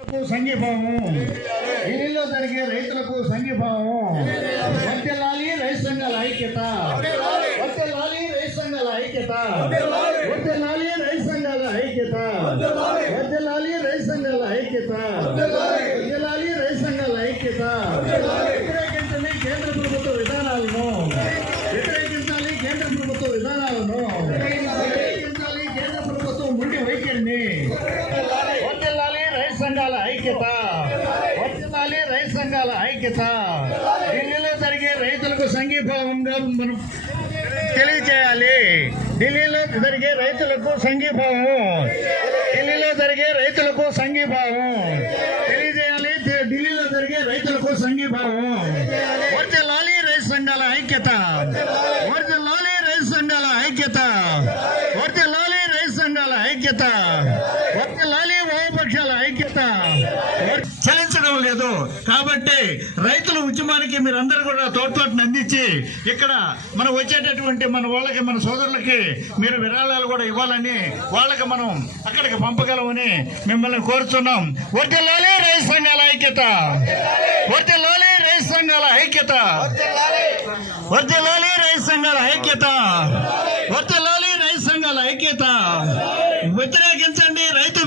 సంఘీభావం ఢిల్లీలో జరిగే రైతులకు సంఘీభావం వర్ధిల్లాలి రైతు సంఘాల ఐక్యత వర్ధిల్లాలి రైతు సంఘాల ఐక్యత వర్ధిల్లాలి రైతు సంఘాల ఐక్యత వర్ధిల్లాలి రైతు సంఘాల ఐక్యత వర్ధిల్లాలి రైతు సంఘాల ఐక్యత వ్యతిరేకించండి కేంద్ర ప్రభుత్వ విధానాలను వ్యతిరేకించాలి కేంద్ర ప్రభుత్వ విధానాలను వ్యతిరేకించాలి కేంద్ర ప్రభుత్వం ముండి వైఖరిని వర్ధిల్లాలి రైతు సంఘాల ఐక్యత వర్ధిల్లాలి రైతు సంఘాల ఐక్యత ఢిల్లీలో జరిగే రైతులకు సంఘీభావంగా మనం తెలియజేయాలి. ఢిల్లీలో జరిగే రైతులకు సంఘీభావం ఢిల్లీలో జరిగే రైతులకు సంఘీభావం తెలియజేయాలి. ఢిల్లీలో జరిగే రైతులకు సంఘీభావం వర్ధిల్లాలి రైతు సంఘాల ఐక్యత వర్ధిల్లాలి రైతు సంఘాల ఐక్యత వర్ధిల్లాలి రైతు సంఘాల ఐక్యత వర్ధిల్లాలి వామపక్షాల ఐక్యత చలించడం లేదు. కాబట్టి రైతుల ఉద్యమానికి మీరందరూ కూడా తోడ్పాటును అందించి ఇక్కడ మనం వచ్చేటటువంటి మన వాళ్ళకి మన సోదరులకి మీరు విరాళాలు కూడా ఇవ్వాలని వాళ్ళకి మనం అక్కడికి పంపగలమని మిమ్మల్ని కోరుతున్నాం. వర్ధిల్లాలి రైతు సంఘాల ఐక్యత వర్ధిల్లాలి రైతు సంఘాల ఐక్యత వర్ధిల్లాలి రైతు సంఘాల ఐక్యత వర్ధిల్లాలి రైతు సంఘాల ఐక్యత వ్యతిరేకించండి రైతు